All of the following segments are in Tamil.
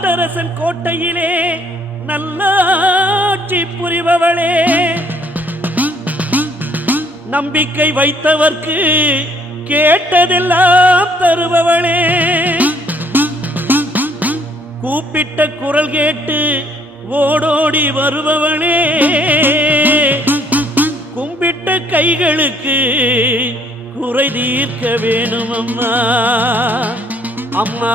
நாட்டரசன் கோட்டையிலே நல்லாட்சி புரிபவளே, நம்பிக்கை வைத்தவர்க்கு கேட்டதெல்லாம் தருபவளே, கூப்பிட்ட குரல் கேட்டு ஓடோடி வருபவளே, கும்பிட்ட கைகளுக்கு குறை தீர்க்க வேணும் அம்மா அம்மா.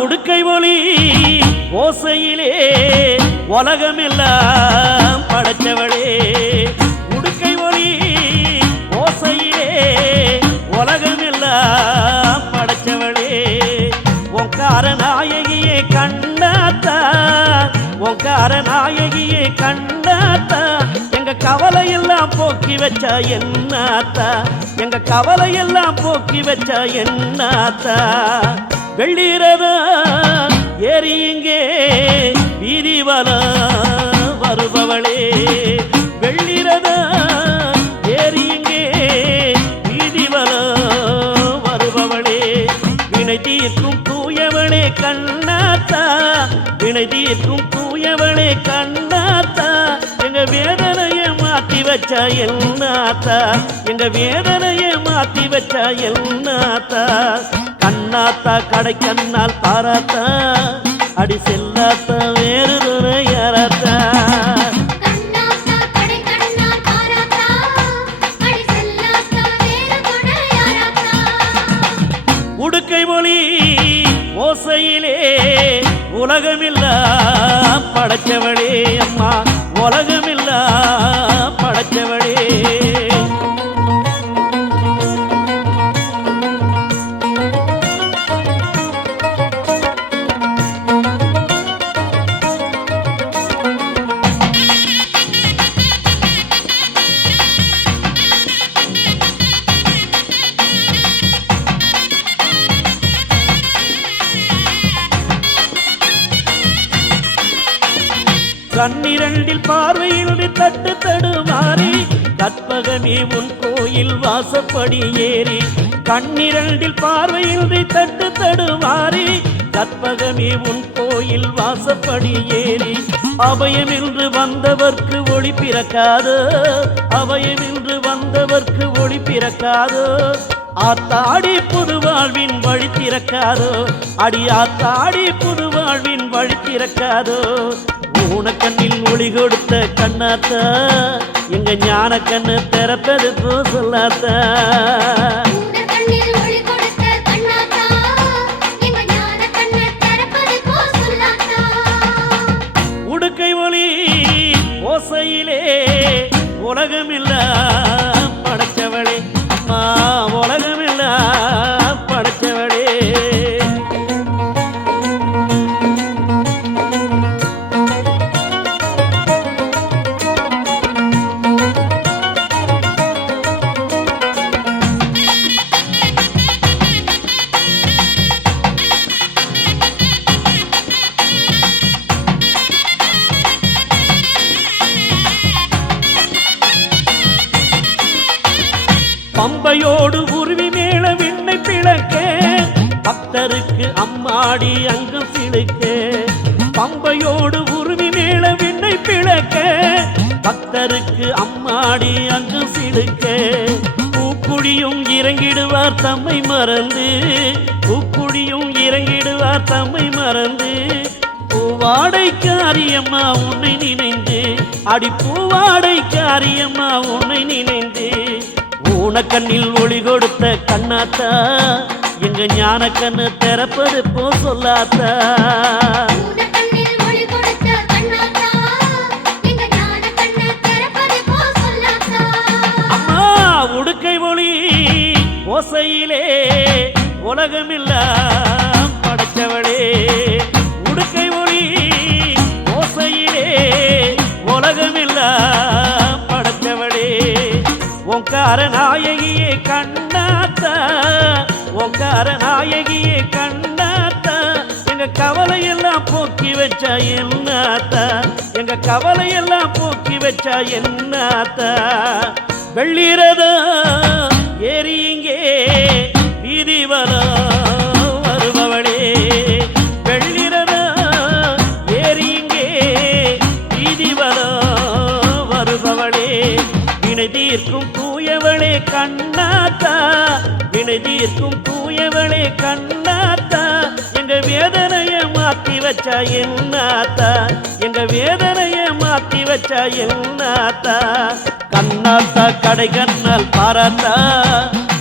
உடுக்கை ஒலி ஓசையிலே உலகமெல்லாம் படைச்சவளே, உடுக்கை ஒலி ஓசையிலே உலகமெல்லாம் படைச்சவளே, ஓங்கார நாயகியே கண்ணாத்தா, ஓங்கார நாயகியே கண்ணாத்தா, எங்க கவலையெல்லாம் போக்கி வச்சா என்னாத்தா, எங்க கவலையெல்லாம் போக்கி வச்சா என்னாத்தா. வெள்ளீரதா ஏறி இங்கே வீதிவல வருபவளே, வெள்ளீரதா ஏறி இங்கே வீதிவல வருபவளே, வினை தீர்க்கும் தூயவளே கண்ணாத்தா, வினை தீர்க்கும் தூயவளே கண்ணாத்தா, எங்க வேதனையை மாற்றி வச்சா என்னாத்தா, எங்க வேதனையை மாற்றி வச்சா என்னாத்தா. கண்ணாத்தா கடை கண்ணால் பாராத்தா, அடி செல்லாத்தா வேறு துணை யாராத்தா. உடுக்கை ஒலி ஓசையிலே உலகமெல்லாம் படைச்சவளே அம்மா, உலகமெல்லாம் படைச்சவளே. கண்ணிரண்டில் பார்வையில் தட்டு தடுமாறி கற்பகமே உன் கோயில் வாசப்படி ஏறி, கண்ணிரண்டில் பார்வையில் தட்டு தடுமாறி கற்பகமே உன் கோயில் வாசப்படி ஏறி, அபயமென்று வந்தவர்க்கு ஒளி பிறக்காதோ, அபயமென்று வந்தவர்க்கு ஒளி பிறக்காதோ, ஆத்தாடி புது வாழ்வின் வழி திறக்காதோ, அடி ஆத்தாடி புது வாழ்வின் வழி திறக்காதோ. ஊனக்கண்ணில் ஒளி கொடுத்த கண்ணாத்தா, எங்க ஞான கண்ணு திறப்பது போ சொல்லாத்தா. உடுக்கை ஒலி ஓசையிலே உலகமெல்லாம் படைச்சவளே அம்மா, உலகமெல்லாம் படைச்சவளே. பம்பையோடு உருவி மேல விண்ணை பிளக்க, பக்தருக்கு அம்மாடி அங்கு சிலுக்க, பம்பையோடு உருவி மேல விண்ணை பிளக்க, பக்தருக்கு அம்மாடி அங்கு சிலுக்க, பூக்குடியும் இறங்கிடுவார் தம்மை மறந்து, பூக்குடியும் இறங்கிடுவார் தம்மை மறந்து, பூவாடைக்காரியம்மா உன்னை நினைந்து, அடி பூவாடைக்காரியம்மா உன்னை நினைந்து, ஊனக்கண்ணில் ஒளி கொடுத்த கண்ணாத்தா, எங்க ஞான கண்ணு திறப்பது போ சொல்லாத்தா. அம்மா ஓசையிலே உலகமெல்லாம் படைச்சவளே உடுக்கை ஒளி ஓசையிலே உலகமெல்லாம் படைச்சவளே ஓங்கார நாயகியே கண்ணாத்தா ஓங்கார நாயகியே கண்ணாத்தா எங்க கவலையெல்லாம் போக்கி வச்சா என்னாத்தா எங்க கவலையெல்லாம் போக்கி வச்சா என்னாத்தா வெள்ளிரதா ஏறியிங்கே வீதி வலம் வருபவளே வெள்ளிரதா ஏறியிங்கே வீதி வலம் வருபவளே வினை தீர்க்கும் தூயவளே கண்ணாத்தா வினை தீர்க்கும் தூயவளே கண்ணாத்தா எங்க வேதனைய மாத்தி வச்சா என்னாத்தா எங்க வேதனைய மாத்தி வச்சா என்னாத்தா கண்ணாத்தா கடை கண்ணால் பாராத்தா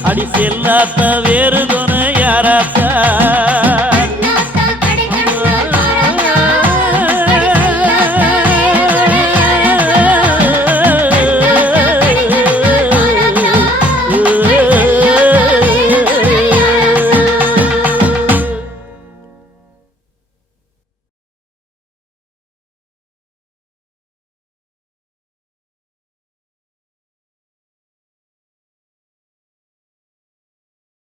அடி செல்லாத்தா வேறு துணை யாராத்தா